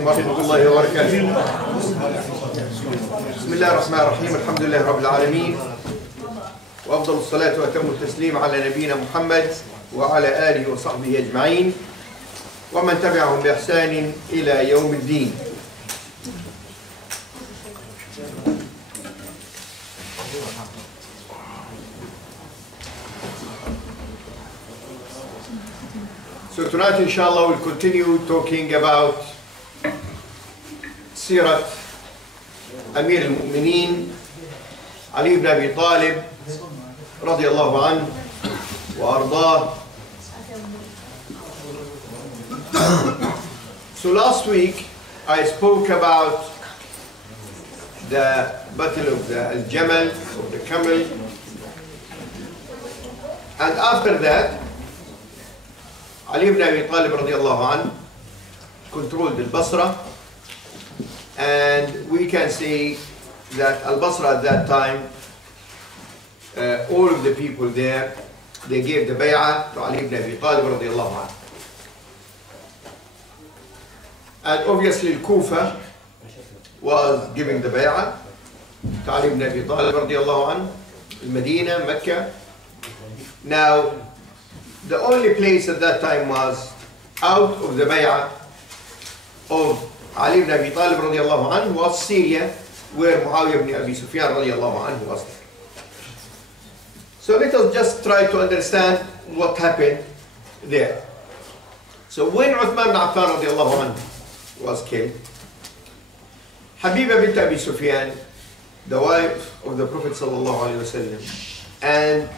ورحمة الله وبركاته. بسم الله الرحمن الرحيم. الحمد لله رب العالمين، وأفضل الصلاة وأتم التسليم على نبينا محمد وعلى آله وصحبه أجمعين ومن تبعهم بإحسان إلى يوم الدين. So tonight, inshallah, we'll continue talking about Sirat Amir al-Mu'mineen Ali ibn Abi Taalib radiyallahu anhu wa ardah. So last week I spoke about the battle of the Al-Jamal, of the camel, and after that Ali ibn Abi Talib radiallahu anhu controlled Al-Basra, and we can say that Al-Basra at that time, all of the people there, they gave the bay'ah to Ali ibn Abi Talib radiallahu anhu. And obviously Al-Kufa was giving the bay'ah to Ali ibn Abi Talib radiallahu anhu, Al-Medina, Mecca. Now, the only place at that time was out of the bay'ah of Ali ibn Abi Talib radiallahu anhu was Syria, where Muawiyah ibn Abi Sufyan radiallahu anhu was there. So let us just try to understand what happened there. So when Uthman ibn Affan radiallahu anhu was killed, Habiba bint Abi Sufyan, the wife of the Prophet sallallahu alaihi wasallam, and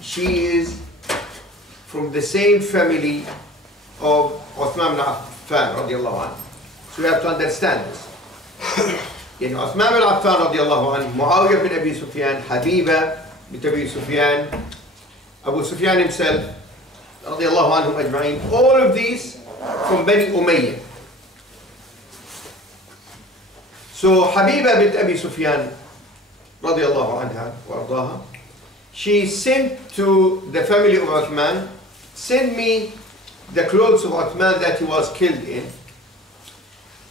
she is from the same family of Uthman ibn Affan radiallahu anhu. So we have to understand this. In Uthman ibn Affan radiallahu anhu, Muawiyah bin Abi Sufyan, Habiba bint Abi Sufyan, Abu Sufyan himself radiallahu anhum ajma'in, all of these from Bani Umayyah. So Habiba bint Abi Sufyan radiallahu anha wa ardaha, she sent to the family of Uthman, send me the clothes of Uthman that he was killed in,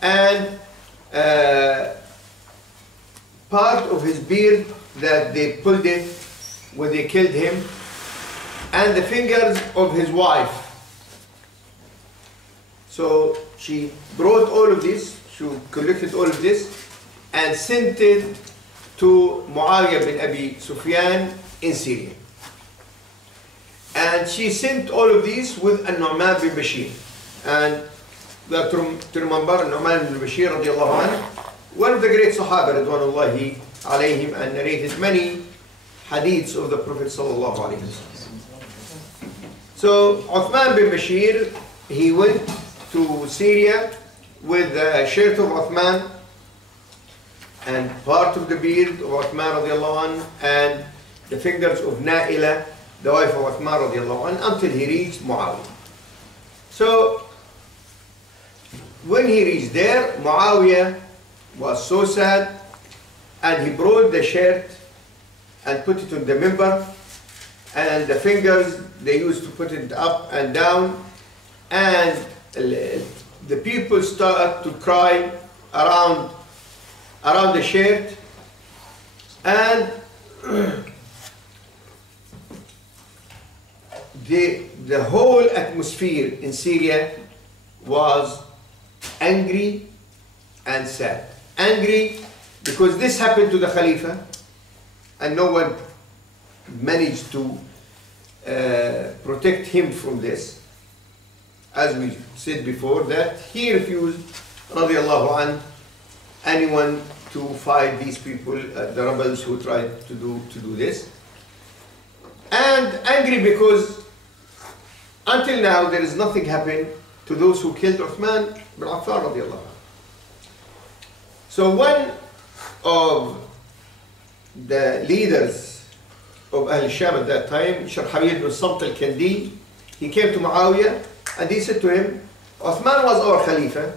and part of his beard that they pulled it when they killed him, and the fingers of his wife. So she brought all of this, she collected all of this, and sent it to Muawiyah bin Abi Sufyan in Syria. And she sent all of these with An-Nu'man bin Bashir. And we have to remember An-Nu'man bin Bashir radiallahu anhu, one of the great Sahaba Ridwanullahi alayhim, and narrated many hadiths of the Prophet sallallahu alayhi wa sallam. So Uthman bin Bashir, he went to Syria with the shirt of Uthman and part of the beard of Uthman radiallahu anhu and the fingers of Na'ila, the wife of Uthman radiallahu anhu, until he reached Muawiyah. So when he reached there, Muawiyah was so sad, and he brought the shirt and put it on the minbar, and the fingers they used to put it up and down, and the people started to cry around the shirt, and the whole atmosphere in Syria was angry and sad. Angry because this happened to the Khalifa and no one managed to protect him from this. As we said before, that he refused, radiallahu anhu, anyone to fight these people, the rebels who tried to do this. And angry because until now there is nothing happened to those who killed Uthman bin Affan radiallahu anhu. So one of the leaders of Ahl Sham at that time, Sharhabil bin Samt al-Kandi, he came to Muawiyah and he said to him, Uthman was our Khalifa,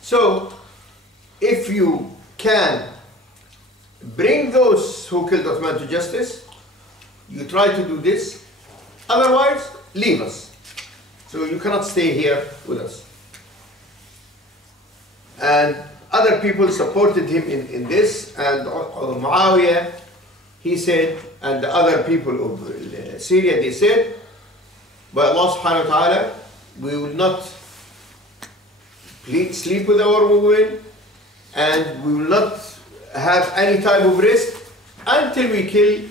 so if you can bring those who killed Uthman to justice, you try to do this, otherwise leave us. So you cannot stay here with us. And other people supported him in this, and Muawiyah, he said, and the other people of Syria, they said, by Allah subhanahu wa ta'ala, we will not sleep with our women, and we will not have any type of rest until we kill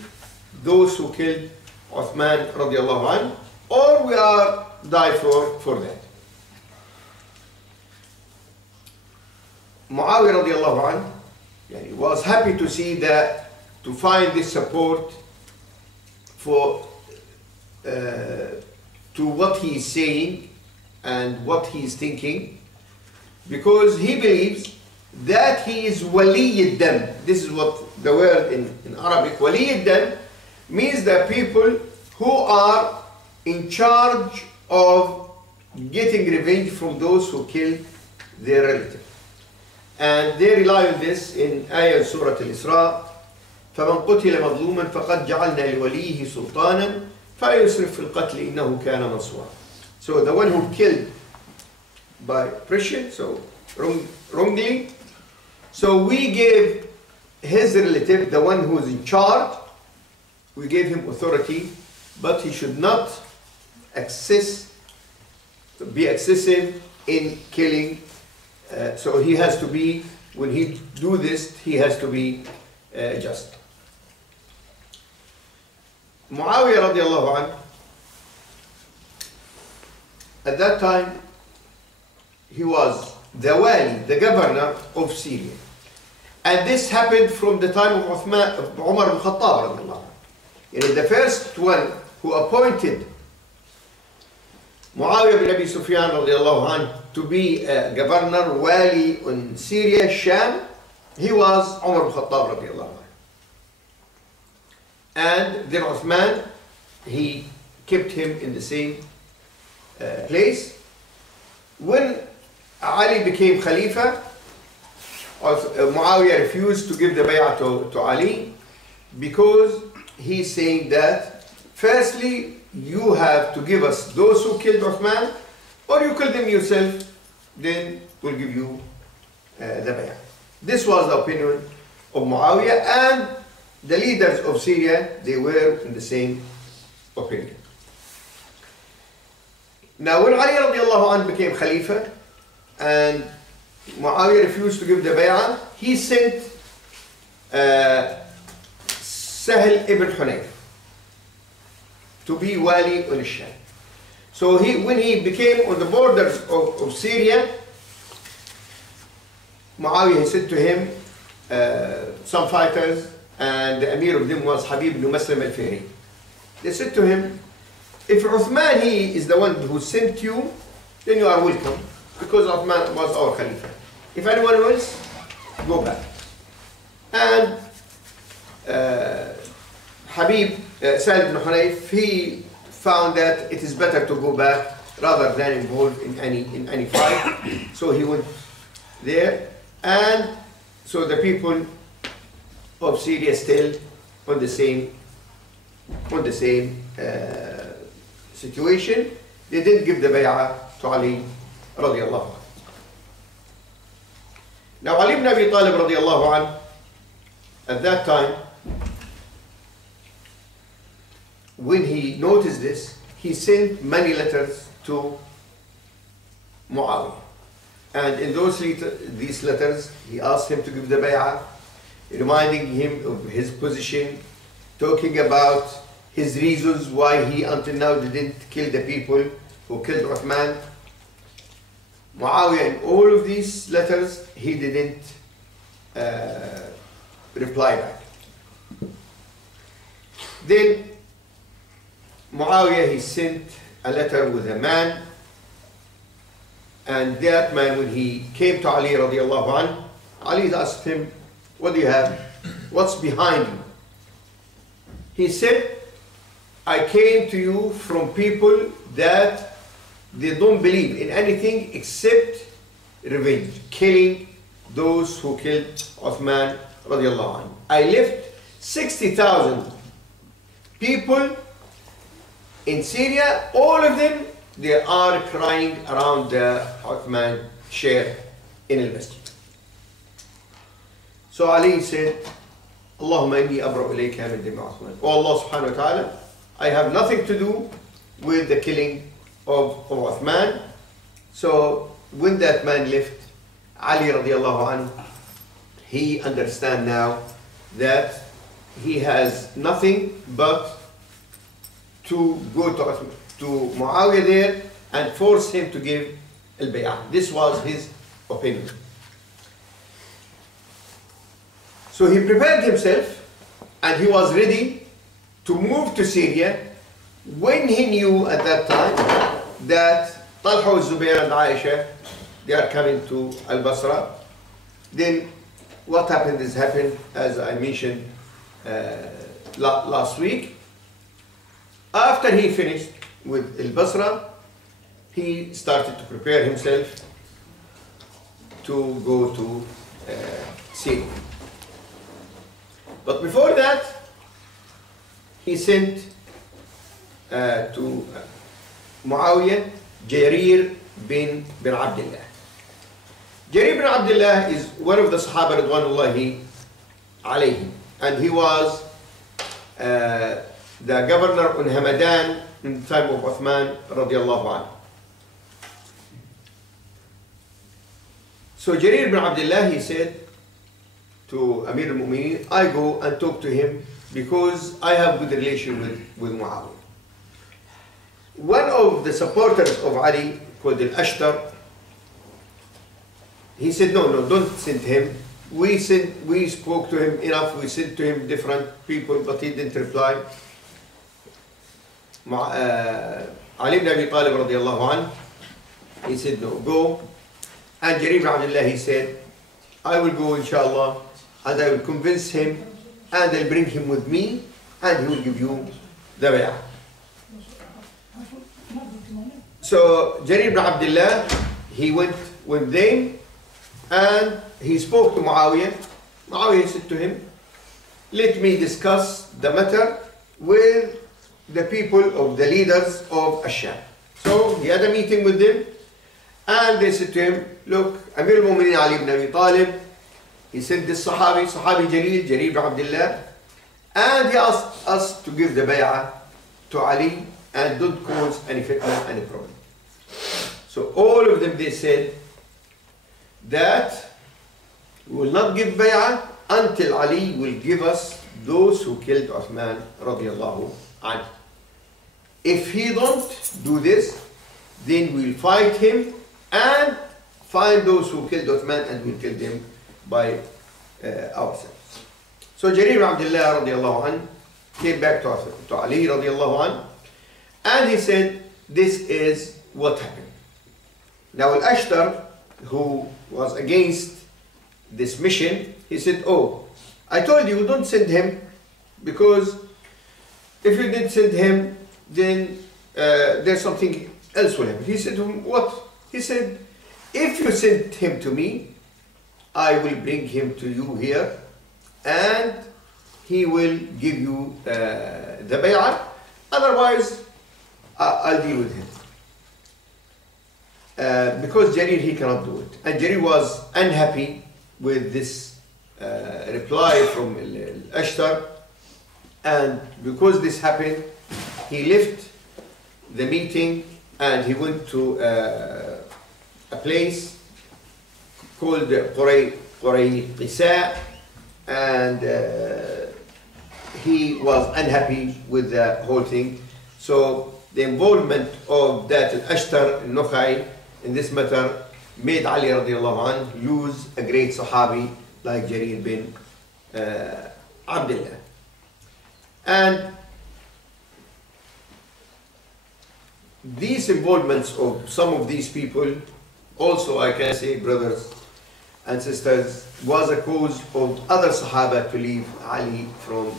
those who killed Uthman radiallahu anhu, or we are die for that. Muawiyah radiallahu anhu was happy to see that, to find this support for to what he is saying and what he is thinking, because he believes that he is wali al-dam. This is what the word in Arabic, wali al-dam, means that people who are in charge of getting revenge from those who killed their relative. And they rely on this in ayah Surah Al-Isra, فَمَنْ قُتِلَ مَظْلُومًا فَقَدْ جَعَلْنَا لِوَلِيهِ سُلْطَانًا فَلَا يُسْرِفْ فِي الْقَتْلِ إِنَّهُ كَانَ مَنْصُورًا. So the one who killed by oppression, so wrongly, so we gave his relative, the one who is in charge, we gave him authority, but he should not be excessive in killing. So he has to be, when he do this, he has to be just. Muawiyah radiallahu anhu, at that time, he was the wali, the governor of Syria. And this happened from the time of Umar al-Khattab radiallahu anhu. The first one who appointed Muawiyah bin Abi Sufyan radiallahu anhu to be a governor, wali in Syria, Sham, he was Umar al-Khattab radiallahu anhu. And then Uthman, he kept him in the same place. When Ali became Khalifa, Muawiyah refused to give the bay'ah to Ali, because he's saying that firstly you have to give us those who killed Uthman, or you kill them yourself, then we'll give you the bay'ah. This was the opinion of Muawiyah, and the leaders of Syria, they were in the same opinion. Now when Ali radiallahu anhu became Khalifa and Muawiyah refused to give the bay'ah, he sent Sahl ibn Hunayf to be wali on Sham. So when he became on the borders of Syria, Muawiyah said to him, some fighters, and the emir of them was Habib ibn Maslam al-Fihri. They said to him, if Uthman, he is the one who sent you, then you are welcome, because Uthman was our Khalifa. If anyone else, go back. And Habib, Sahl ibn Hunayf, he found that it is better to go back rather than involved in any fight. So he went there, and so the people of Syria still on the same situation. They didn't give the bay'ah to Ali radiallahu anhu. Now Ali ibn Abi Taalib radiallahu anhu, at that time, when he noticed this, he sent many letters to Muawiyah. And in these letters, he asked him to give the bay'ah, reminding him of his position, talking about his reasons why he until now didn't kill the people who killed Uthman. Muawiyah, in all of these letters, he didn't reply back. Then Muawiyah, he sent a letter with a man, and that man, when he came to Ali radiallahu anhu, Ali asked him, what do you have? What's behind you? He said, I came to you from people that they don't believe in anything except revenge, killing those who killed Uthman radiallahu anhu. I left 60,000 people in Syria, all of them, they are crying around the Uthman chair in al-Masjid. So Ali said, Allahumma inni abra'u ilayka min dami Uthman. Oh Allah subhanahu wa ta'ala, I have nothing to do with the killing of Uthman. So when that man left, Ali radiallahu anhu, he understand now that he has nothing but to go to Muawiyah there and force him to give al-bay'ah. This was his opinion. So he prepared himself and he was ready to move to Syria when he knew at that time that Talha, Zubair and Aisha, they are coming to Al-Basra. Then what happened is happened, as I mentioned last week. After he finished with Al-Basra, he started to prepare himself to go to Syria. But before that, he sent to Muawiyah Jarir bin Abdullah. Jarir bin Abdullah is one of the Sahaba Ridwanullahi alayhim, and he was the governor on Hamadan in the time of Uthman radiallahu anhu. So Jarir bin Abdullah, he said to Amir al-Mu'mineen, I go and talk to him because I have good relation with Muawiyah. One of the supporters of Ali, called Al-Ashtar, he said, no, don't send him. We spoke to him enough, we sent to him different people, but he didn't reply. Ali ibn Abi Taalib radiallahu anhu, he said, no, go. And Jarir ibn Abdullah, he said, I will go inshallah, and I will convince him, and I'll bring him with me, and he will give you the bay'ah. So Jarir ibn Abdullah, he went with them, and he spoke to Muawiyah. Muawiyah said to him, let me discuss the matter with the people of the leaders of Ash-Sham. So he had a meeting with them, and they said to him, look, Amir al-Mu'mineen Ali ibn Abi Taalib, he sent this Sahabi Jarir ibn Abdullah, and he asked us to give the bay'ah to Ali and don't cause any fitna, any problem. So all of them, they said that we will not give bay'ah until Ali will give us those who killed Uthman radiallahu anhu. If he don't do this, then we'll fight him and find those who killed Uthman and we'll kill them by ourselves. So Jarir ibn Abdullah radiallahu anhu came back to Ali radiallahu anhu, and he said, this is what happened. Now Al-Ashtar, who was against this mission, he said, oh, I told you don't send him, because if you did send him, then there's something else will happen. He said to him, what? He said, if you send him to me, I will bring him to you here, and he will give you the bay'ah, otherwise I'll deal with him. Because Jarir, he cannot do it. And Jarir was unhappy with this reply from Al-Ashtar, and because this happened, he left the meeting and he went to a place called Qisa, and he was unhappy with the whole thing. So the involvement of that Al-Ashtar al-Nukhai in this matter made Ali radiallahu anhu lose a great Sahabi like Jarir bin Abdullah. And these involvements of some of these people, also I can say, brothers and sisters, was a cause of other Sahaba to leave Ali from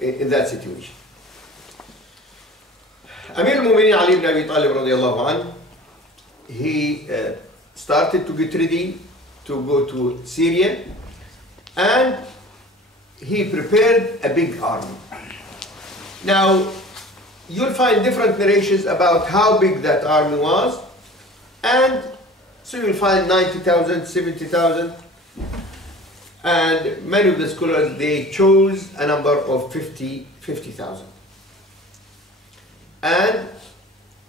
in that situation. Amir al-Mu'mineen Ali ibn Abi Talib radiallahu anhu, he started to get ready to go to Syria, and he prepared a big army. Now, you'll find different narrations about how big that army was, and so you'll find 90,000, 70,000. And many of the scholars, they chose a number of 50,000. And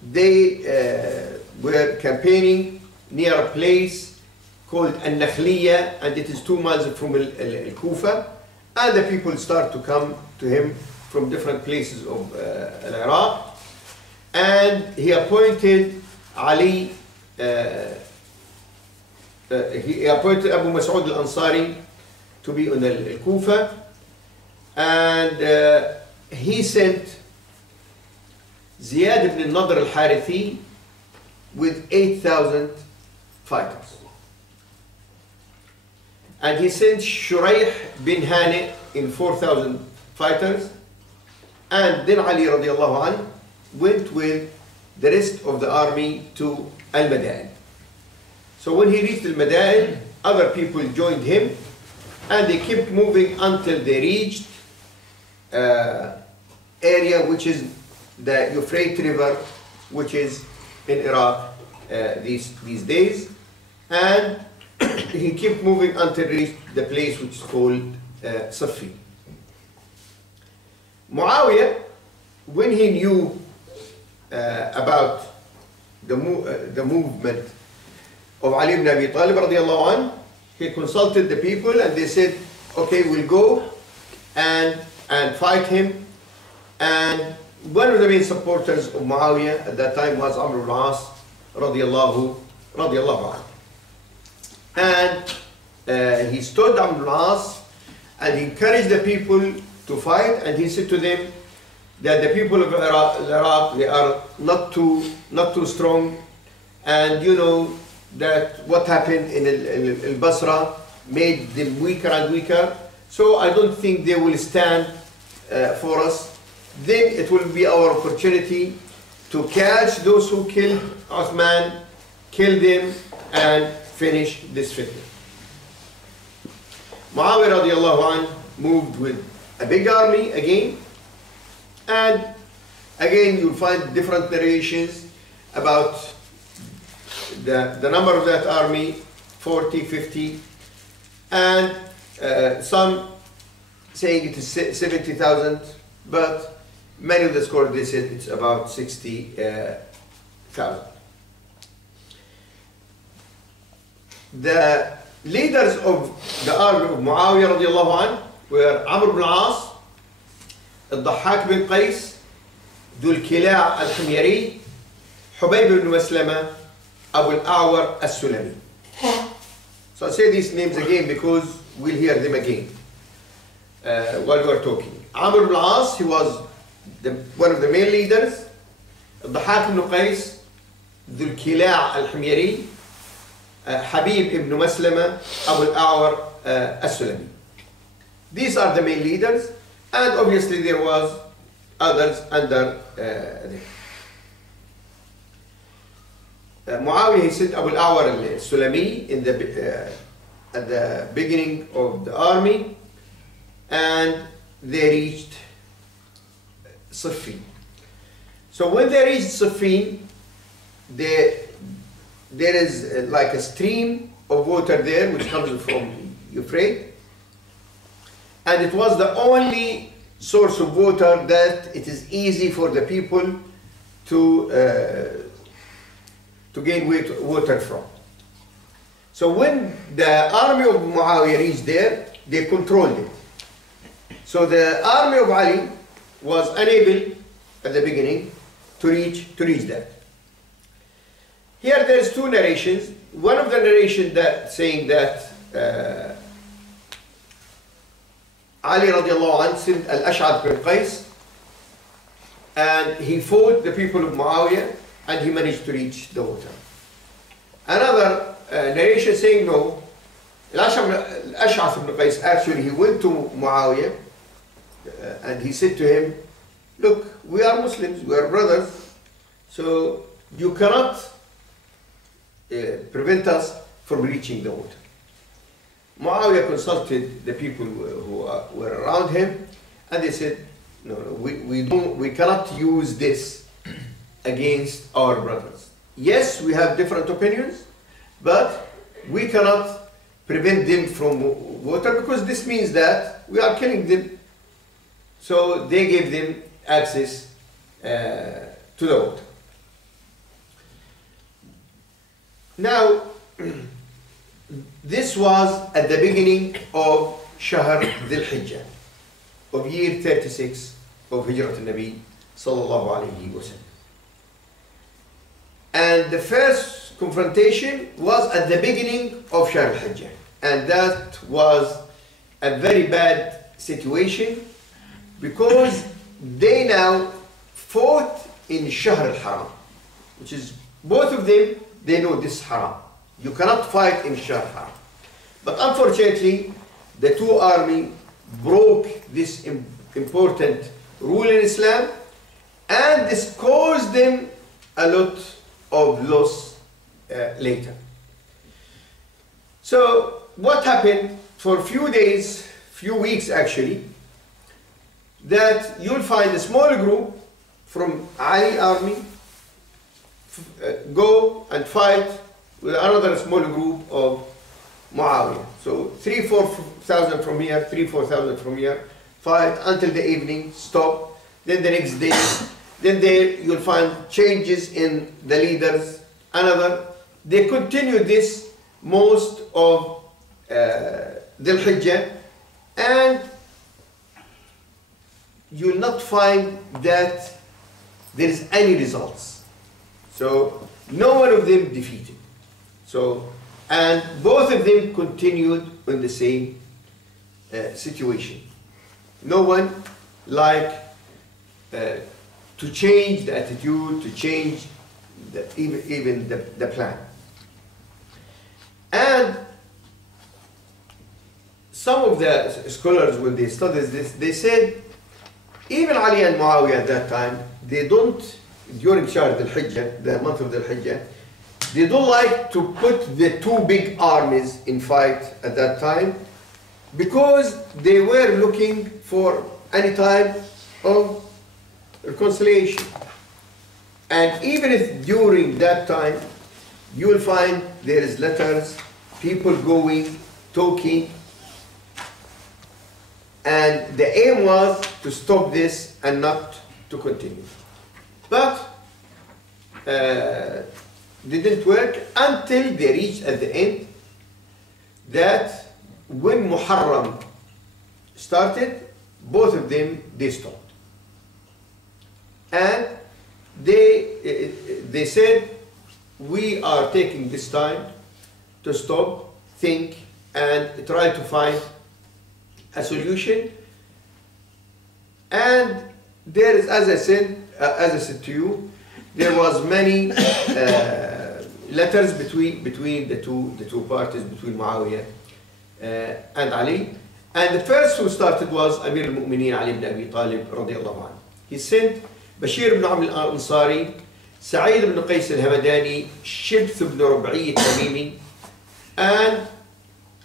they were campaigning near a place called Al-Nakhliya, and it is 2 miles from Al-Kufa. And the people start to come to him from different places of Iraq. And he appointed Aliy, he appointed Abu Mas'ud al-Ansari to be on Al-Kufa. And he sent Ziyad ibn al-Nadr al-Harithi with 8,000 fighters. And he sent Shuraih bin Hani in 4,000 fighters. And then Ali radiallahu anhu went with the rest of the army to Al-Madain. So when he reached Al-Madain, other people joined him, and they kept moving until they reached area which is the Euphrates River, which is in Iraq these days. And he kept moving until he reached the place which is called Safi. Muawiyah, when he knew about the movement of Ali ibn Abi Talib radiallahu anhu, he consulted the people, and they said, okay, we'll go and fight him. And one of the main supporters of Muawiyah at that time was Amr ibn al-As radiallahu anhu. And he stood Amr ibn al-As and he encouraged the people to fight, and he said to them that the people of Iraq, they are not too strong, and you know that what happened in Al-Basra made them weaker and weaker, so I don't think they will stand for us. Then it will be our opportunity to catch those who killed Uthman, kill them, and finish this fitna. Muawiyah radiallahu anhu moved with a big army again, and again you'll find different narrations about the number of that army, 40, 50, and some saying it is 70,000, but many of the scholars, they said it's about 60,000. The leaders of the army of Muawiyah radiallahu anhu were Amr ibn al-As, الضحاك بن قيس, ذو الكلاع الحميري, حبيب بن مسلمة, Abu al-A'war al-Sulami. So I'll say these names again because we'll hear them again while we're talking. Amr ibn al-As, he was one of the main leaders. الضحاك بن قيس, ذو الكلاع الحميري, Habib ibn Maslama, Abu al-A'war al-Sulami. These are the main leaders, and obviously there was others under them. Muawiyah, he sent Abu al-A'war al-Sulami at the beginning of the army, and they reached Siffin. So when they reached Siffin, there is like a stream of water there which comes from Euphrates, and it was the only source of water that it is easy for the people to gain water from. So when the army of Muawiyah reached there, they controlled it. So the army of Ali was unable at the beginning to reach that. Here there's two narrations. One of the narrations that saying that Ali radiallahu anhu sent Al-Ash'ad bin Qais, and he fought the people of Muawiyah, and he managed to reach the water. Another narration saying no, Al-Ash'ad bin Qais, actually he went to Muawiyah and he said to him, look, we are Muslims, we are brothers, so you cannot prevent us from reaching the water. Muawiyah consulted the people who were around him, and they said, no, we cannot use this against our brothers. Yes, we have different opinions, but we cannot prevent them from water, because this means that we are killing them. So they gave them access to the water. Now, this was at the beginning of Shahr Dhul Hijjah of year 36 of Hijrat al-Nabi sallallahu alayhi wa sallam. And the first confrontation was at the beginning of Shahr al-Hijjah, and that was a very bad situation, because they now fought in Shahr al-Haram, which is, both of them, they know this haram. You cannot fight in Shahr al-Haram. But unfortunately, the two armies broke this important rule in Islam, and this caused them a lot of loss later. So what happened for a few days, few weeks actually, that you'll find a small group from Ali army go and fight with another small group of Muawiyah. So 3,000-4,000 from here, 3,000-4,000 from here, fight until the evening, stop. Then the next day, then there you'll find changes in the leaders, another. They continue this most of Dhul Hijjah, and you'll not find that there is any results. So no one of them defeated. So, and both of them continued in the same situation. No one like to change the attitude, to change even the plan. And some of the scholars, when they studied this, they said even Ali and Muawiyah at that time, they don't, during Shahr Dhul Hijjah, the month of Dhul Hijjah, they don't like to put the two big armies in fight at that time, because they were looking for any time of reconciliation. And even if during that time, you will find there is letters, people going, talking, and the aim was to stop this and not to continue. But didn't work until they reached at the end that when Muharram started, both of them, they stopped. And they said, we are taking this time to stop, think, and try to find a solution. And there is, as I said to you, there was many letters between the two parties, between Muawiyah and Ali. And the first who started was Amir al-Mu'mineen Ali ibn Abi Taalib radiallahu anhu. He sent Bashir ibn Amr al-Ansari, Sa'id ibn Qais al-Hamadani, Shibth ibn Rub'i al-Tamimi, and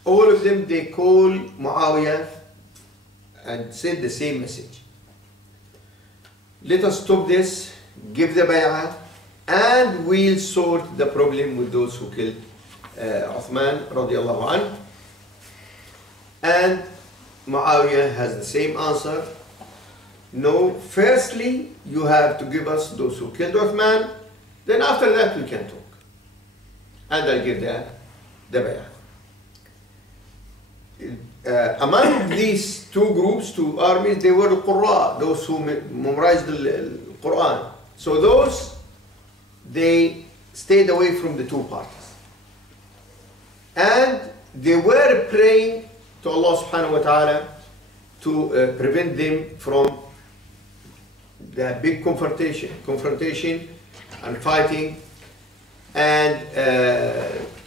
all of them, they called Muawiyah and said the same message. Let us stop this, give the bay'ah, and we'll sort the problem with those who killed Uthman radiallahu anhu. And Muawiyah has the same answer. No, firstly, you have to give us those who killed Uthman, then after that we can talk. And I'll give the bay'ah. Among these two groups, two armies, they were the Qurra, those who memorized the Quran. So those, they stayed away from the two parties. And they were praying to Allah subhanahu wa ta'ala to prevent them from the big confrontation and fighting. And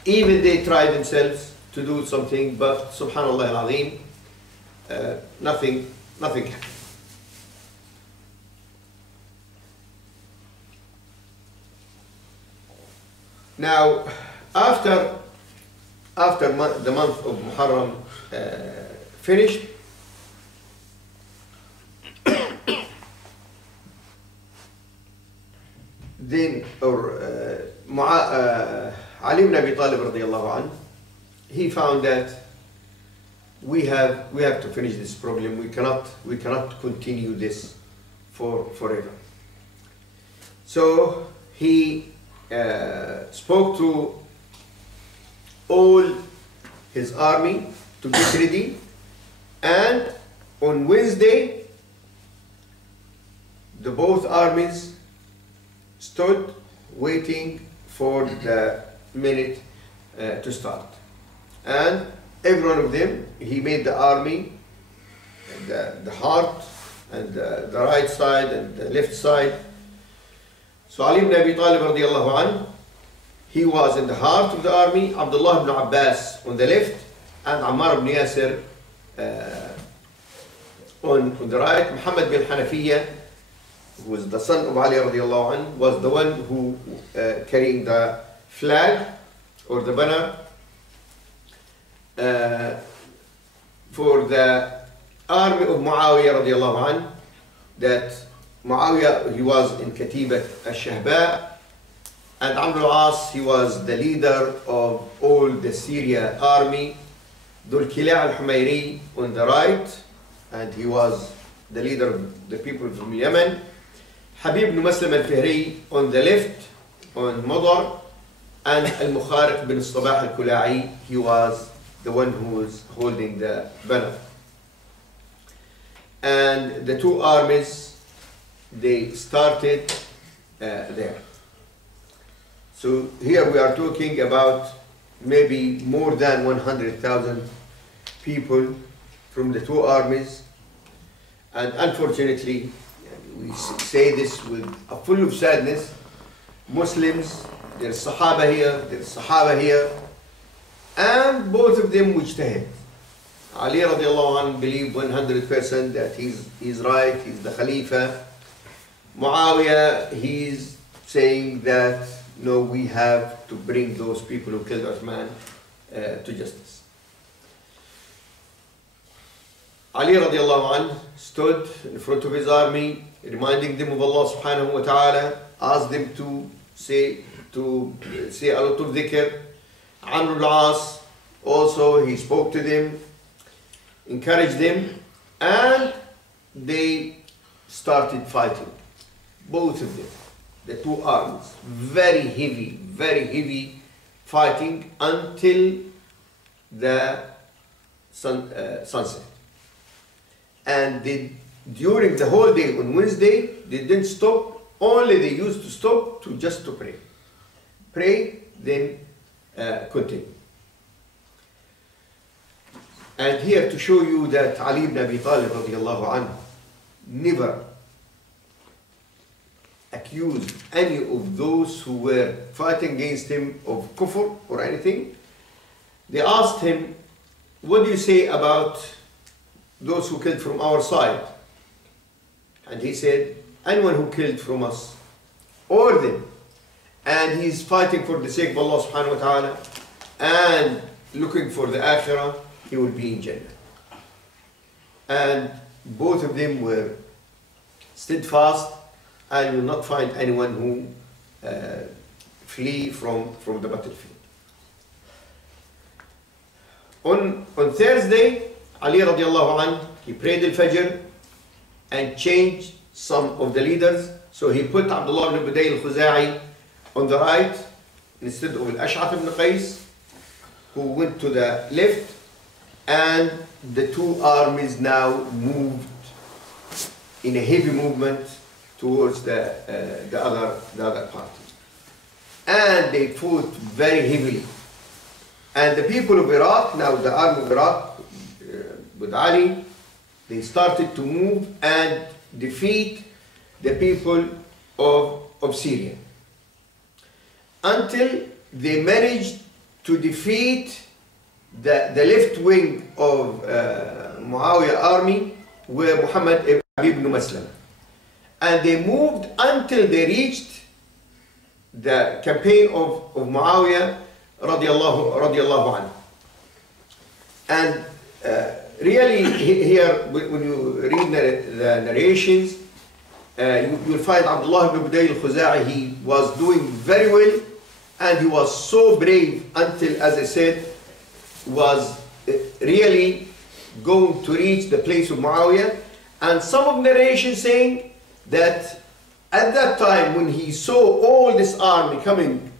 even they tried themselves to do something, but subhanallah al-azim, nothing happened. Now, after the month of Muharram finished, then Ali ibn Abi Talib radiallahu anhu, he found that we have to finish this problem. We cannot continue this forever. So he spoke to all his army to get ready, and on Wednesday the both armies stood waiting for the minute to start. And every one of them, he made the army, the heart, and the right side and the left side. So Ali ibn Abi Taalib radiallahu anhu, he was in the heart of the army, Abdullah ibn Abbas on the left, and Ammar ibn Yasir on the right. Muhammad bin Hanafiya, who was the son of Ali radiallahu anhu, was the one who carrying the flag or the banner for the army of Muawiyah radiallahu anhu. That Muawiyah, he was in Katibat al-Shahba, and Amr al-As, he was the leader of all the Syria army. Dhul Kila al-Humayri on the right, and he was the leader of the people from Yemen. Habib ibn Muslim al-Fihri on the left, on Mudar, and al-Mukhariq bin Sabah al-Kula'i, he was the one who was holding the banner. And the two armies, they started there. So here we are talking about maybe more than 100,000 people from the two armies. And unfortunately, we say this with a full of sadness, Muslims, there's Sahaba here, there's Sahaba here, and both of them mujtahid. Ali radiallahu anhu believed 100% that he's right, he's the Khalifa. Muawiyah, he's saying that no, we have to bring those people who killed Uthman to justice. Ali radiallahu anhu stood in front of his army, reminding them of Allah subhanahu wa ta'ala, asked them to say a lot of dhikr. Amr al-As, also he spoke to them, encouraged them, and they started fighting. Both of them, the two armies, very heavy fighting until the sunset. And during the whole day on Wednesday, they didn't stop, only they used to stop just to pray. Pray, then continue. And here to show you that Ali ibn Abi Talib radiallahu anhu never accused any of those who were fighting against him of kufr or anything. They asked him, what do you say about those who killed from our side? And he said, anyone who killed from us or them, and he's fighting for the sake of Allah subhanahu wa ta'ala and looking for the akhirah, he will be in Jannah. And both of them were steadfast, and you will not find anyone who flee from the battlefield. On Thursday, Ali radiallahu anhu, he prayed al-Fajr and changed some of the leaders. So he put Abdullah ibn Budayl al-Khuza'i on the right instead of al-Ash'ath ibn Qais, who went to the left, and the two armies now moved in a heavy movement towards the other party. And they fought very heavily. And the people of Iraq, now the army of Iraq, with Ali, they started to move and defeat the people of Syria, until they managed to defeat the left wing of Muawiyah army, where Muhammad ibn Muslim. And they moved until they reached the campaign of Muawiyah radiallahu anhu. And really here, when you read the narrations, you will find Abdullah ibn Budayl al-Khuza'i, he was doing very well, and he was so brave until, as I said, was really going to reach the place of Muawiyah. And some of narrations saying that at that time when he saw all this army coming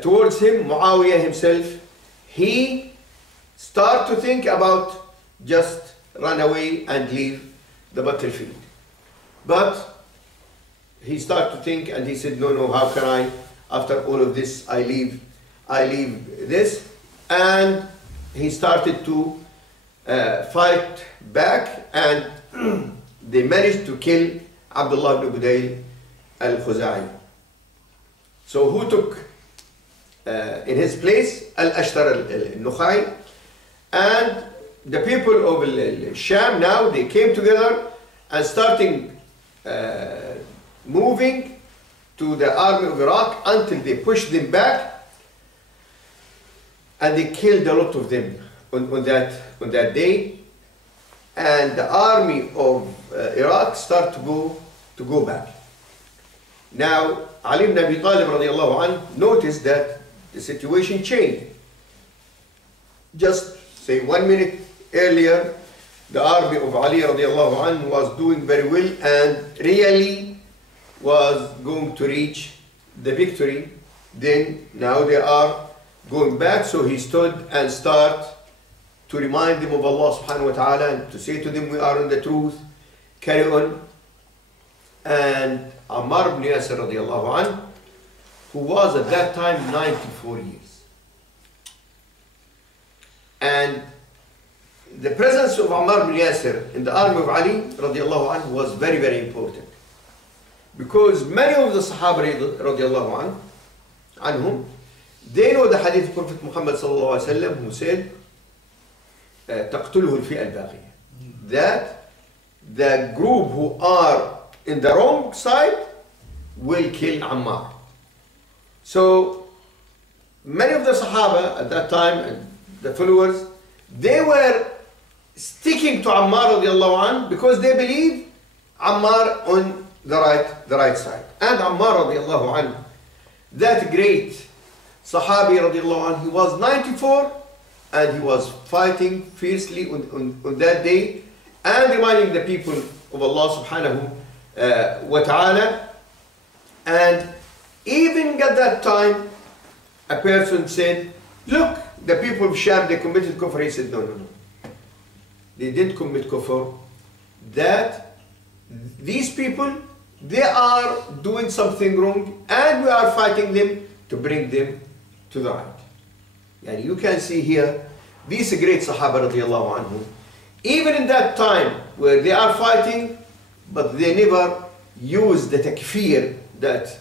towards him, Muawiyah himself, he started to think about just run away and leave the battlefield. But he started to think and he said, no, how can I, after all of this, I leave this. And he started to fight back, and they managed to kill Abdullah ibn Budayl al-Khuzai. So who took in his place? Al-Ashtar al-Nukhai. And the people of Sham now, they came together and starting moving to the army of Iraq until they pushed them back, and they killed a lot of them on that day. And the army of Iraq started to go back. Now Ali ibn Abi Talib radiallahu anhu noticed that the situation changed. Just say 1 minute earlier, the army of Ali radiallahu anhu was doing very well and really was going to reach the victory. Then now they are going back, so he stood and started to remind them of Allah subhanahu wa ta'ala and to say to them, we are on the truth, carry on. And Ammar ibn Yasir radiallahu anhu, who was at that time 94 years. And the presence of Ammar ibn Yasir in the army of Ali radiallahu anhu was very, very important. Because many of the Sahaba radiallahu anhum, they know the hadith of Prophet Muhammad sallallahu alaihi wasallam who said, تقتله الفئة الباغية, that the group who are in the wrong side will kill Ammar. So many of the Sahaba at that time and the followers, they were sticking to Ammar radiallahu anhu because they believe Ammar on the right side. And Ammar radiallahu anhu, that great Sahabi radiallahu anhu, he was 94 and he was fighting fiercely on that day and reminding the people of Allah subhanahu wa ta'ala. And even at that time, a person said, look, the people of Sham, they committed kufr. He said, no. They didn't commit kufr. That these people, they are doing something wrong and we are fighting them to bring them to the right. And you can see here, these great Sahaba radiallahu anhu, even in that time where they are fighting, but they never use the takfir that,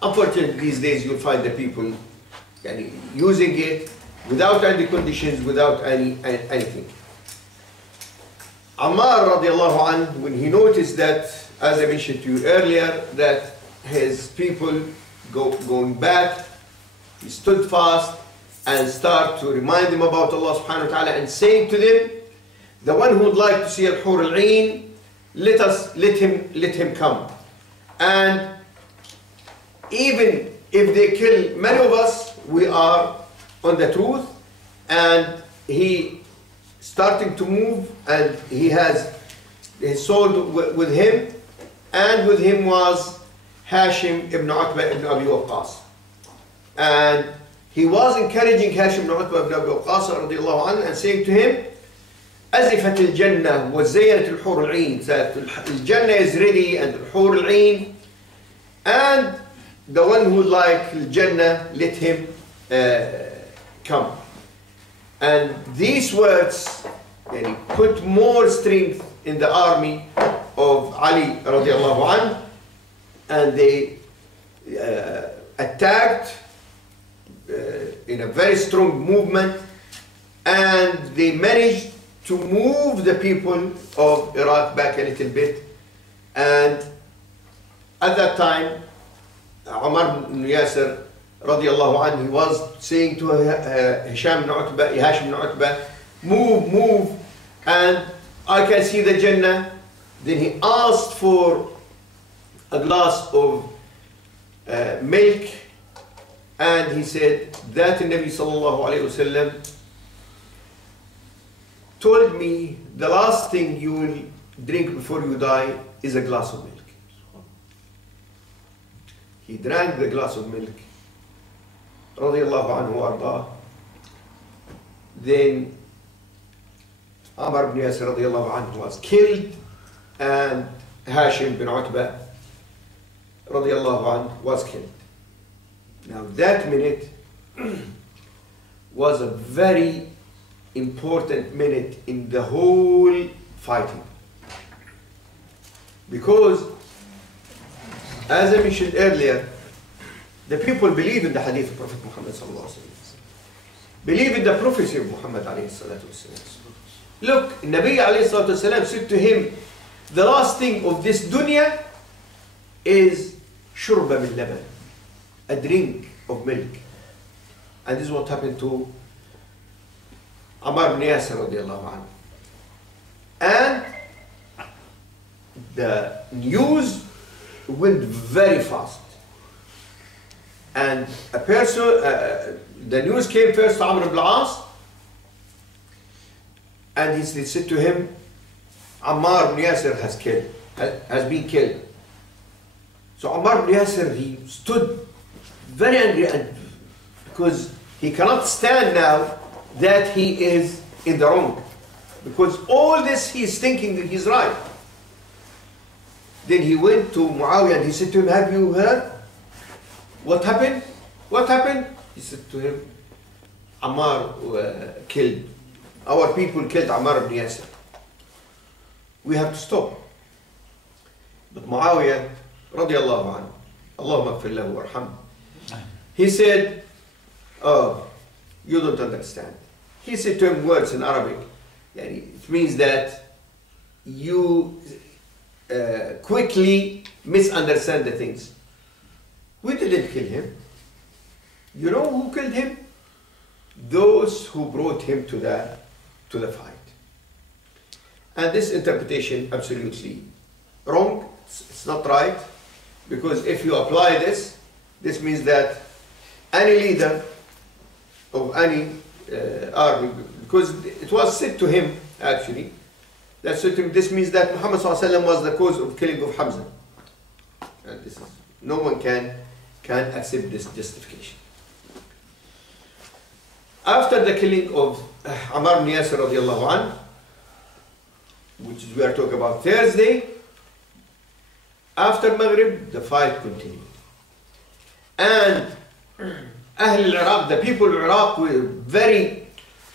unfortunately these days you'll find the people using it without any conditions, without anything. Ammar radiallahu anhu, when he noticed that, as I mentioned to you earlier, that his people going back, he stood fast and started to remind them about Allah subhanahu wa ta'ala and saying to them, the one who would like to see al-Hur al-Ain, let him come. And even if they kill many of us, we are on the truth. And he starting to move, and he has his sword with him, and with him was Hashim ibn Utbah ibn Abi Waqqas. And he was encouraging Hashim ibn Utbah ibn Abi Waqqas radiallahu anhu and saying to him, أزفت الجنة وزينت الحور العين, that al-Jannah is ready and al-Hur al-Ain, and the one who would like al-Jannah, let him come. And these words put more strength in the army of Ali radiallahu anhu, and they attacked in a very strong movement, and they managed to move the people of Iraq back a little bit. And at that time, Ammar ibn Yasir radiallahu anhu, he was saying to Hashim ibn Utbah, move, and I can see the Jannah. Then he asked for a glass of milk, and he said that the Nabi sallallahu alayhi wasallam told me the last thing you will drink before you die is a glass of milk. He drank the glass of milk, radiallahu anhu arda. Then Ammar ibn Yasir radiallahu anhu was killed, and Hashim bin Utbah radiallahu anhu was killed. Now that minute was a very important minute in the whole fighting, because as I mentioned earlier, the people believe in the hadith of Prophet Muhammad sallallahu alaihi wasallam, believe in the prophecy of Muhammad alayhi salatu wasallam. Look, Nabi alayhi salatu wasallam said to him, the last thing of this dunya is shurba min laban, a drink of milk. And this is what happened to Ammar ibn Yasir radiallahu anhu. And the news went very fast. And a person, the news came first to Amr ibn al-As, and he said to him, Ammar ibn Yasir has been killed. So Ammar ibn Yasir, he stood very angry, and because he cannot stand now that he is in the wrong, because all this he is thinking that he's right. Then he went to Muawiyah and he said to him, have you heard what happened? What happened? He said to him, Ammar killed, our people killed Ammar ibn Yasir. We have to stop. But Muawiyah radiallahu anhu, Allahumma gfir lahu warham, he said, oh, you don't understand. He said to him words in Arabic. It means that you quickly misunderstand the things. We didn't kill him. You know who killed him? Those who brought him to the fight. And this interpretation absolutely wrong. It's not right, because if you apply this, this means that any leader of any army, because it was said to him actually, that said to him, this means that Muhammad ﷺ was the cause of killing of Hamza. And this is, no one can accept this justification. After the killing of Ammar ibn Yasir radiallahu anhu, which we are talking about Thursday, after Maghrib, the fight continued. And Ahl al-Iraq, the people of Iraq, were very,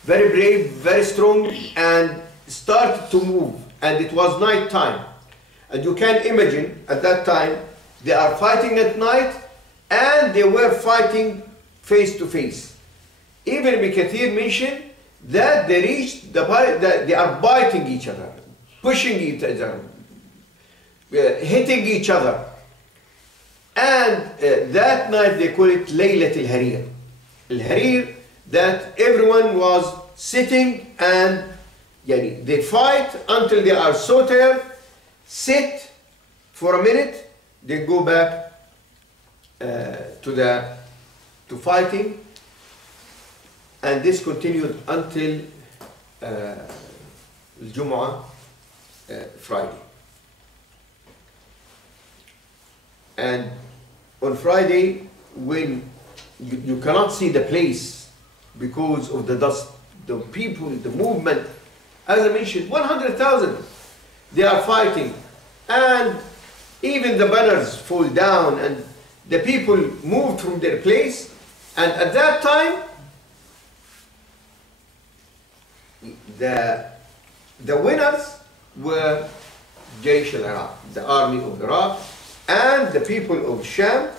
very brave, very strong, and started to move. And it was night time. And you can imagine, at that time, they are fighting at night, and they were fighting face to face. Even Ibn Kathir mentioned that they reached that they are biting each other, pushing each other, hitting each other. And that night they call it Laylat al-Harir. Al-Harir, that everyone was sitting, and they fight until they are so tired, sit for a minute, they go back to fighting. And this continued until Jumu'ah, Friday. And on Friday, when you cannot see the place because of the dust, the people, the movement, as I mentioned, 100,000, they are fighting. And even the banners fall down, and the people moved from their place. And at that time, the winners were Jaysh al-Iraq, the army of Iraq, and the people of Sham.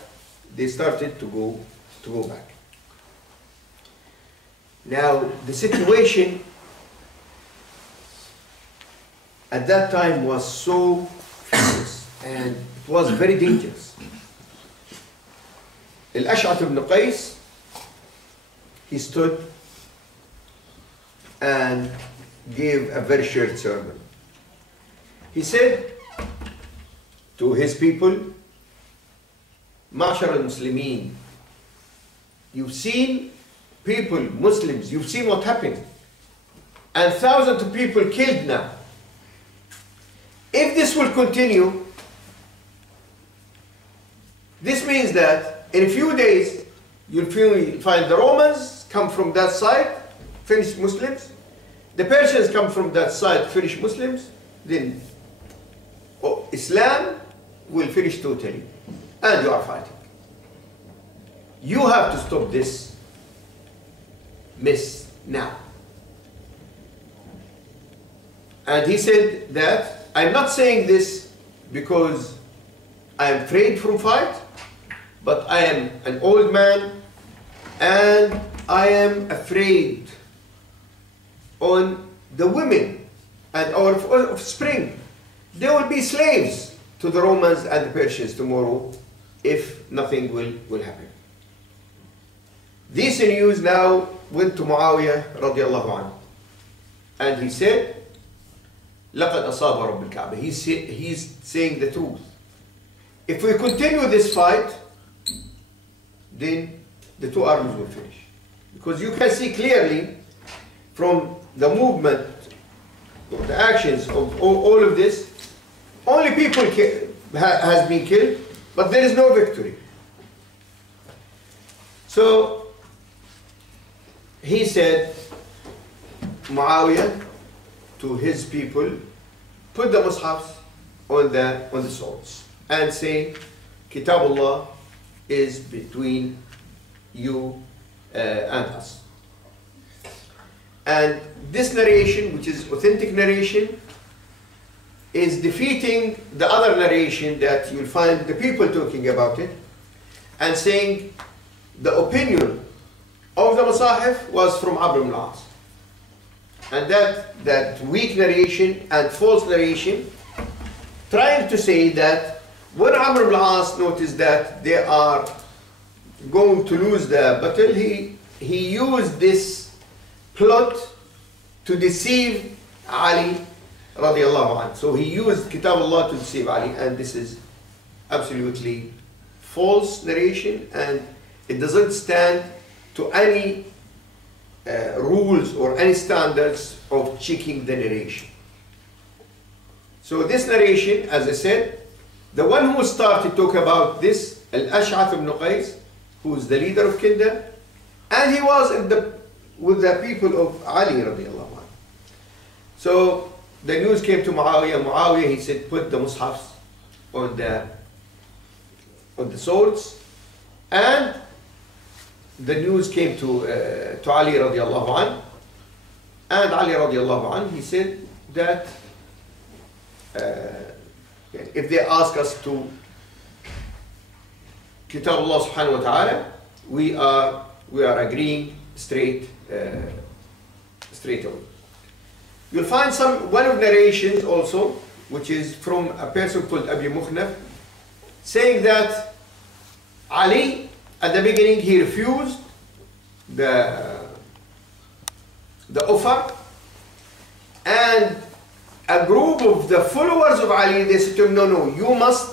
They started to go back. Now the situation at that time was so furious, and it was very dangerous. Al-Ash'ath ibn Qais, he stood and gave a very short sermon. He said to his people, Ma'shar al-Muslimin, you've seen people, Muslims, you've seen what happened. and thousands of people killed now. If this will continue, this means that in a few days you'll find the Romans come from that side, finished Muslims, the Persians come from that side, finished Muslims, then Islam will finish totally, and you are fighting. You have to stop this mess now. And he said that, I'm not saying this because I am afraid from fight, but I am an old man and I am afraid on the women and our offspring. They will be slaves to the Romans and the Persians tomorrow if nothing will happen. This news now went to Muawiyah radiallahu anhu, and he said, لَقَدْ أَصَابَ رَبِّ الْكَعْبَةِ. He's saying the truth. If we continue this fight, then the two armies will finish. Because you can see clearly from the movement, of the actions of all of this, only people has been killed, but there is no victory. So he said, Muawiyah, to his people, put the mushafs on the swords and say, Kitabullah is between you and us. And this narration, which is authentic narration, is defeating the other narration that you'll find the people talking about it and saying the opinion of the Masahif was from Amr ibn al-As. And that weak narration and false narration, trying to say that when Amr ibn al-As noticed that they are going to lose the battle, he used this plot to deceive Ali radiallahu anhu. So he used Kitab Allah to deceive Ali, and this is absolutely false narration, and it doesn't stand to any rules or any standards of checking the narration. So this narration, as I said, the one who started to talk about this, Al-Ash'ath ibn Qais, who is the leader of Kinda, and he was with the people of Ali radiallahu anhu. So the news came to Muawiyah. Muawiyah, he said, put the mushafs on the swords, and the news came to Ali radiallahu anhu, and Ali radiallahu anhu, he said that if they ask us to Kitab Allah subhanahu wa ta'ala, we are agreeing straight away. You'll find one of narrations also, which is from a person called Abi Mukhnaf, saying that Ali, at the beginning, he refused the offer, and a group of the followers of Ali, they said to him, no, you must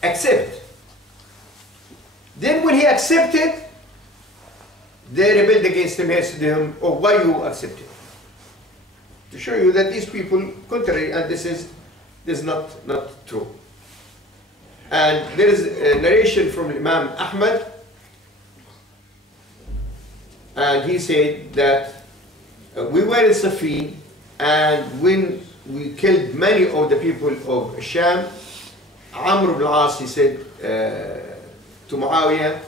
accept. Then when he accepted, they rebelled against him. He said to him, oh, why you accepted? To show you that these people contrary, and this is not true. And there is a narration from Imam Ahmad, and he said that we were in Safin, and when we killed many of the people of Sham, Amr ibn al-As, he said to Muawiyah,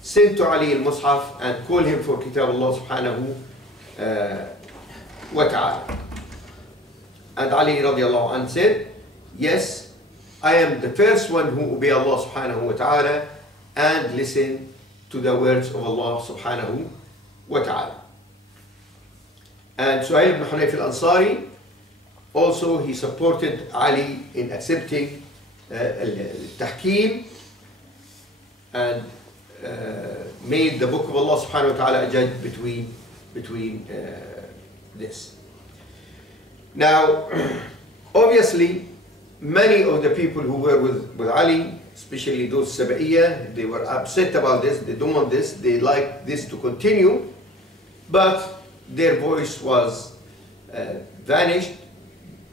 send to Ali al-Mus'haf and call him for Kitab Allah subhanahu wa ta'ala. And Ali radiallahu anhu said, yes, I am the first one who obey Allah subhanahu wa ta'ala and listen to the words of Allah subhanahu wa ta'ala. And Suhail ibn Hunayf al-Ansari, also he supported Ali in accepting al-tahkim and made the book of Allah subhanahu wa ta'ala a judge between this. Now, obviously, many of the people who were with Ali, especially those Saba'iyya, they were upset about this, they don't want this, they like this to continue, but their voice was vanished,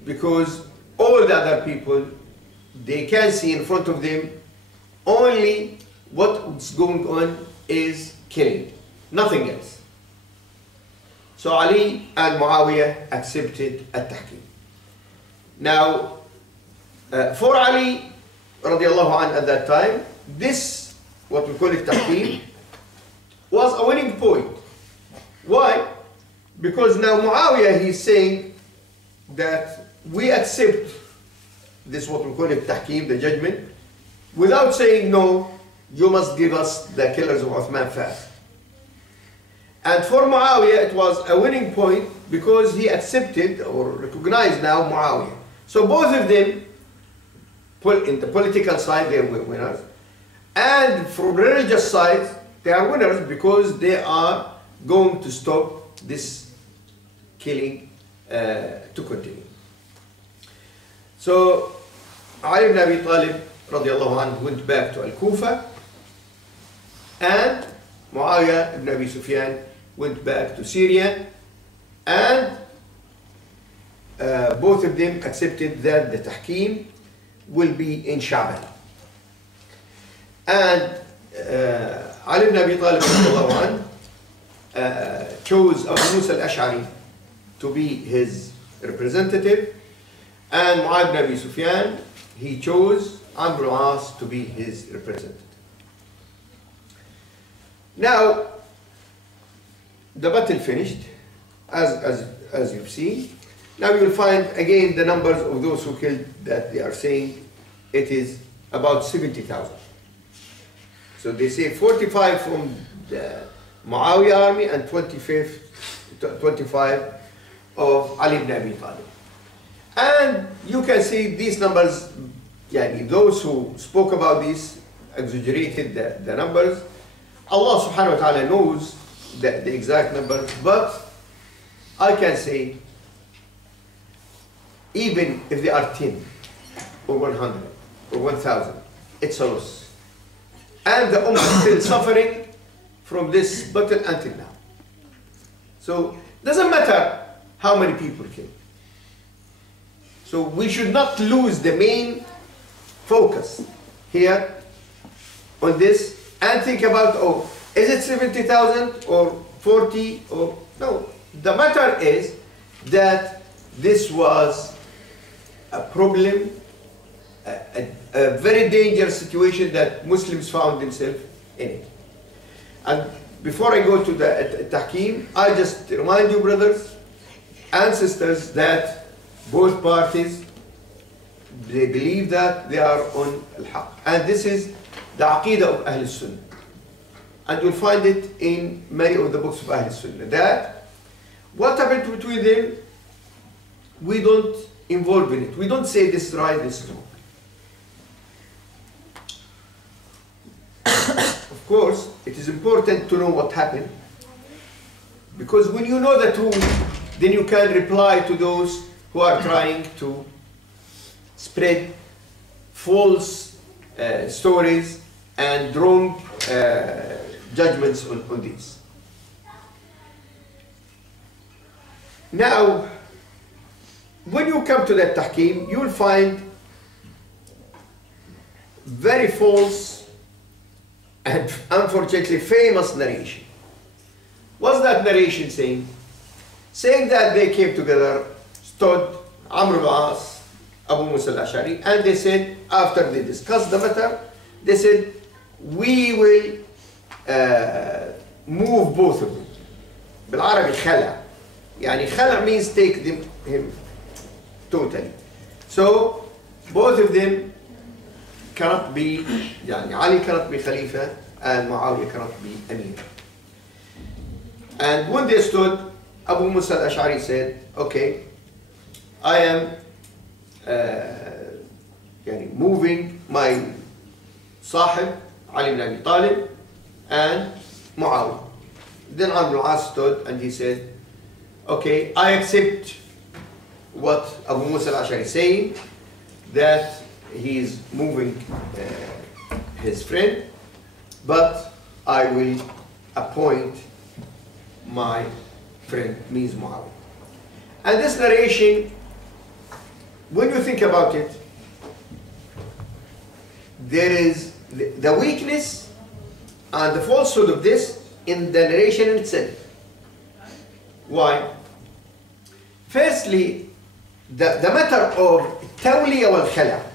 because all the other people, they can see in front of them only what's going on is killing, nothing else. So Ali and Muawiyah accepted at-tahkim. Now, for Ali radiallahu anh at that time, this, what we call it tahkim, was a winning point. Why? Because now Muawiyah, he's saying that we accept this, what we call it tahkim, the judgment, without saying no, you must give us the killers of Uthman first. And for Muawiyah, it was a winning point because he accepted or recognized now Muawiyah. So both of them, in the political side, they were winners. And from religious side, they are winners because they are going to stop this killing to continue. So Ali ibn Abi Taalib radiallahu anhu went back to Al-Kufa, and Muawiyah ibn Abi Sufyan went back to Syria, and both of them accepted that the tahkim will be in Sha'ban. And Ali ibn Abi Talib chose Abu Musa al-Ash'ari to be his representative, and Mu'adh ibn Abi Sufyan, he chose Amr al-As to be his representative. Now, the battle finished, as you've seen. Now you will find again the numbers of those who killed, that they are saying it is about 70,000. So they say 45 from the Muawiyah army and 25 of Ali ibn Abi Talib. And you can see these numbers, those who spoke about this exaggerated the numbers. Allah subhanahu wa ta'ala knows the exact number, but I can say even if they are 10 or 100 or 1,000, it's a loss. And the Ummah is still suffering from this battle until now. So it doesn't matter how many people killed. So we should not lose the main focus here on this and think about, oh, is it 70,000 or 40 or no? The matter is that this was a problem, a very dangerous situation that Muslims found themselves in it. And before I go to the tahkim, I just remind you, brothers and sisters, that both parties, they believe that they are on al-haq. And this is the aqidah of Ahl Sunnah. And you'll find it in many of the books of Ahl Sunnah, that what happened between them, we don't involve in it. We don't say this is right, this is wrong. Of course, it is important to know what happened, because when you know the truth, then you can reply to those who are trying to spread false stories and wrong judgments on this. Now, when you come to that tahkim, you will find very false and unfortunately famous narration. What's that narration saying? Saying that they came together, stood Amr al-As, Abu Musa al-Ash'ari, and they said, after they discussed the matter, they said, we will move both of them. بالعربي خلع. يعني خلع means take him totally. So both of them cannot be, Ali cannot be Khalifa and Muawiyah cannot be Amir. And when they stood, Abu Musa al-Ash'ari said, okay, I am moving my Sahib, Ali ibn Abi Talib, and Muawiyah. Then Amr al-As stood and he said, okay, I accept what Abu Musa al-Ash'ari is saying, that he is moving his friend, but I will appoint my friend means Muawiyah. And this narration, when you think about it, there is the weakness and the falsehood of this in the narration itself. Why? Firstly, the matter of tawliya wal khala.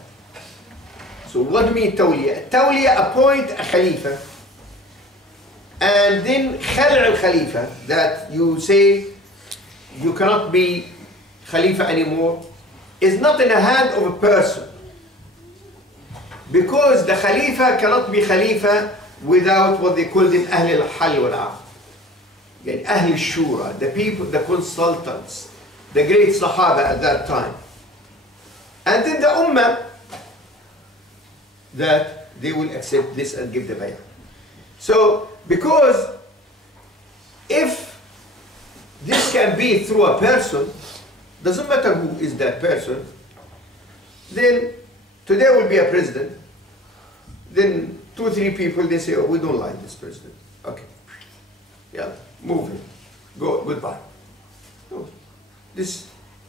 So what do you mean tawliya? Tawliya, appoint a khalifa, and then khala al khalifa, that you say you cannot be khalifa anymore, is not in the hand of a person. Because the khalifa cannot be khalifa without what they call them Ahl al-Hal wal-Aqd. Yani Ahl al-Shura, the people, the consultants, the great Sahaba at that time. And then the Ummah, that they will accept this and give the bay'ah. So, because if this can be through a person, doesn't matter who is that person, then today will be a president, then 2 or 3 people, they say, oh, we don't like this president. Okay, yeah, move him, go, goodbye. No. This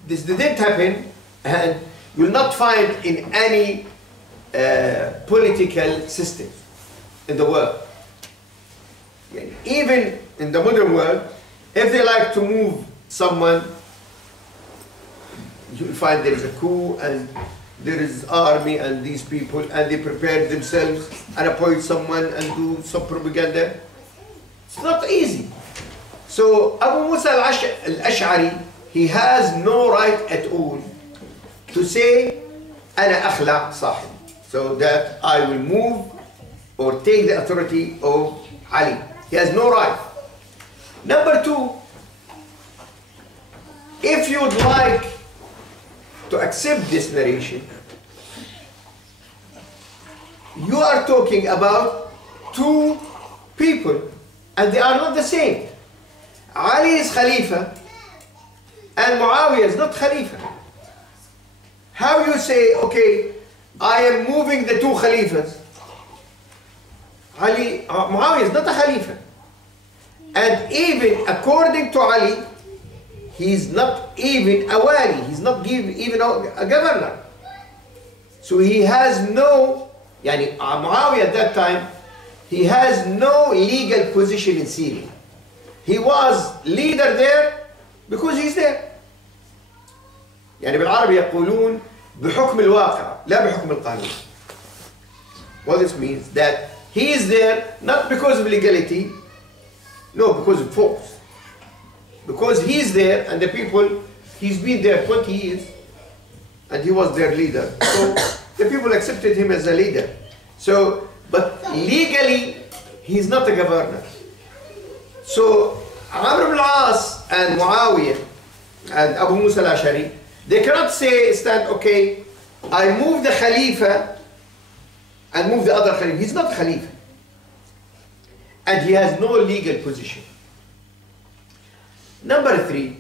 didn't happen, and you'll not find in any political system in the world. Even in the modern world, if they like to move someone, you'll find there is a coup and there is army and these people, and they prepare themselves and appoint someone and do some propaganda. It's not easy. So Abu Musa al-Ash'ari, he has no right at all to say, أنا أخلع صاحب, so that I will move or take the authority of Ali. He has no right. Number 2, if you would like to accept this narration, you are talking about 2 people and they are not the same. Ali is Khalifa and Muawiyah is not Khalifa. How you say, okay, I am moving the 2 Khalifas? Muawiyah is not a Khalifa. And even according to Ali, he's not even a wali, he's not even a governor. So he has no, Muawiyah at that time, he has no legal position in Syria. He was leader there because he's there. بالعربي يقولون بحكم الواقع لا بحكم القانون. What this means, that he is there not because of legality, no, because of force. Because he is there and the people, he's been there 20 years and he was their leader. So the people accepted him as a leader. So, but legally, he's not a governor. So Amr ibn al-As and Muawiyah and Abu Musa al-Ash'ari, they cannot stand, okay, I move the Khalifa and move the other Khalifa. He's not Khalifa. And he has no legal position. Number 3,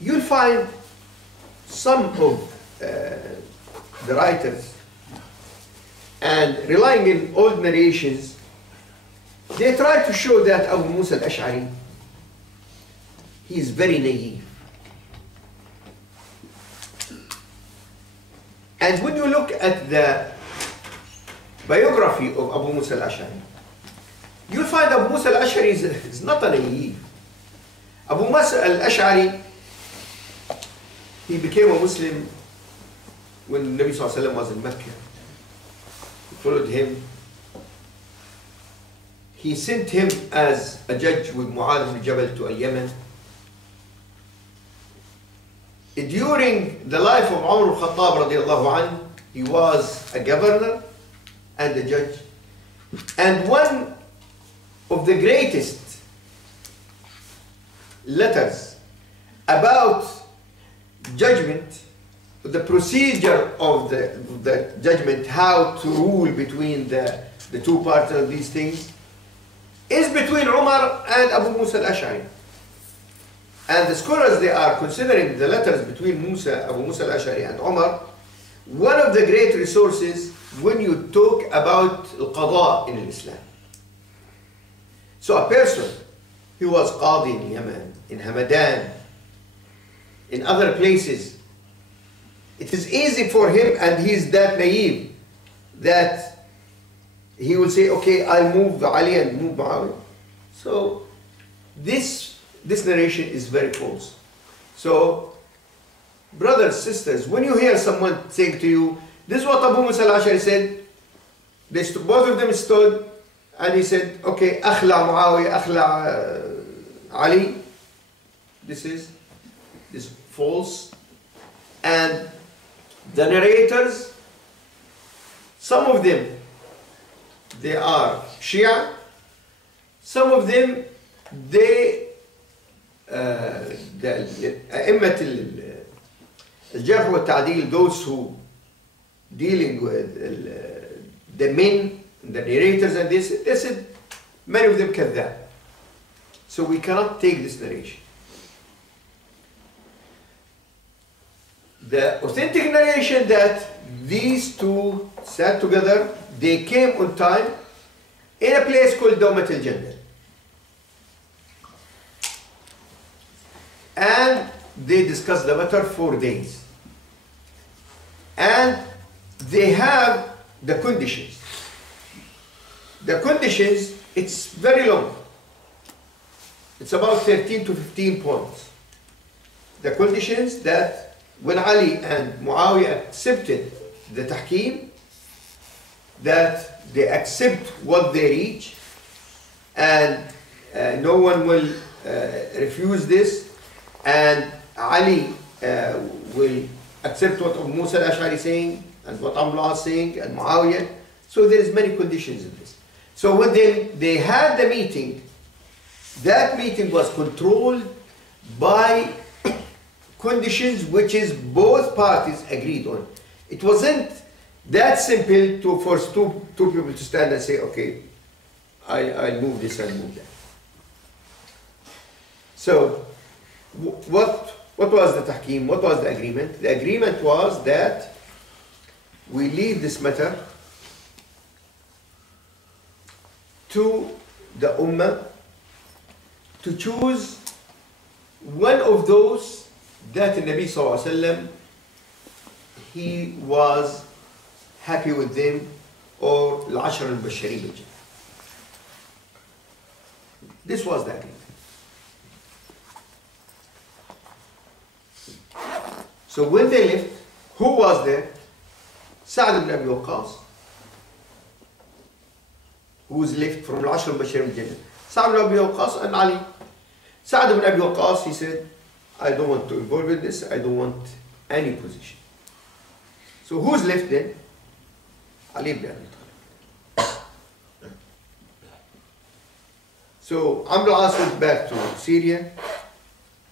you'll find some of the writers, and relying in old narrations, they try to show that Abu Musa al-Ash'ari, he is very naive. And when you look at the biography of Abu Musa al-Ash'ari, you'll find Abu Musa al-Ash'ari is not a naive. Abu Musa al-Ash'ari, he became a Muslim when the Nabi Sallallahu Alaihi Wasallam was in Mecca. He followed him. He sent him as a judge with Mu'adh ibn Jabal to Yemen. During the life of Umar al-Khattab radiallahu anhu, he was a governor and a judge. And one of the greatest letters about judgment, the procedure of the judgment, how to rule between the 2 parts of these things, is between Umar and Abu Musa al-Ash'ari. And the scholars, they are considering the letters between Abu Musa al-Ash'ari and Umar, one of the great resources when you talk about al-qada in Islam. So a person He was Qadi in Yemen, in Hamadan, in other places. It is easy for him, and he is that naive, that he will say, okay, I'll move Ali and move Muawiyah. So this narration is very false. So, brothers, sisters, when you hear someone saying to you, this is what Abu Musa al-Ash'ari said, both of them stood, and he said, okay, akhla Muawiyah, akhla Ali. This is false. And the narrators, some of them, they are Shia. Some of them, the أئمة الجرح والتعديل, those who dealing with the men, the narrators and this, they said many of them كذاب. So we cannot take this narration. The authentic narration that these two sat together, they came on time in a place called Dawmat al-Jandal. And they discussed the matter 4 days. And they have the conditions. The conditions, it's very long. It's about 13 to 15 points. The conditions that when Ali and Muawiyah accepted the tahkim, that they accept what they reach, and no one will refuse this, and Ali will accept what Abu Musa al-Ash'ari is saying, and what Amr is saying, and Muawiyah. So there is many conditions in this. So when they had the meeting, that meeting was controlled by conditions which is both parties agreed on. It wasn't that simple to force two people to stand and say, okay, I'll move this and move that. So what was the tahkim? What was the agreement? The agreement was that we leave this matter to the ummah to choose one of those that the Nabi Sallallahu Alaihi Wasallam, he was happy with them, or al-ashar al-basharin bil-jannah. This was the agreement. So when they left, who was there? Sa'd ibn Abi Waqqas, who was left from al-ashar al-basharin bil-jannah. Sa'd ibn Abi Waqqas and Ali. Sa'd ibn Abi Waqqas, he said, I don't want to involve in this, I don't want any position. So who's left then? Ali ibn Abi Talib. So Amr al-As went back to Syria,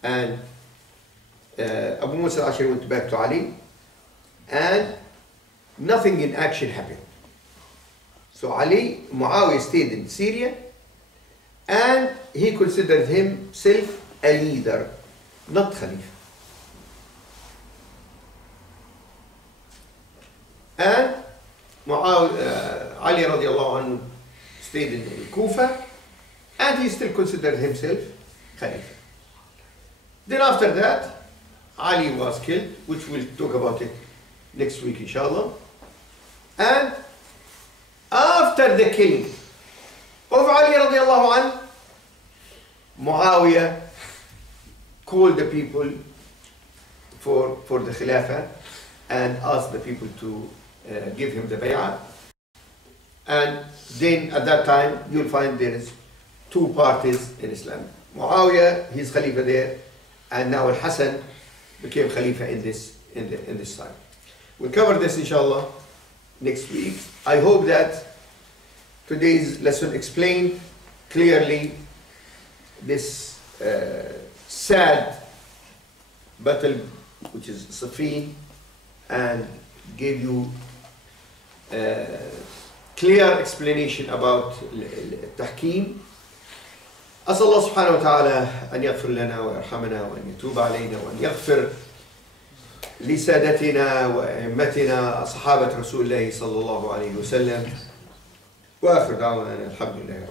and Abu Musa al-Ash'ari went back to Ali, and nothing in action happened. So Muawiyah stayed in Syria, and he considered himself a leader, not Khalifa. And Ali radiallahu anhu stayed in Kufa, and he still considered himself Khalifa. Then after that, Ali was killed, which we'll talk about it next week inshallah. And after the killing of Ali radiallahu anhu, Muawiyah called the people for the Khilafah and asked the people to give him the bay'ah. And then at that time you'll find there is two parties in Islam. Muawiyah, he's Khalifa there, and now Al-Hasan became Khalifa in this time. We'll cover this inshallah next week. I hope that today's lesson explained clearly this sad battle, which is Siffin, and gave you clear explanation about التحكيم. أسأل الله سبحانه وتعالى أن يغفر لنا ويرحمنا وأن يتوب علينا وأن يغفر لسادتنا وأئمتنا صحابة رسول الله صلى الله عليه وسلم. وآخر دعوانا الحمد لله.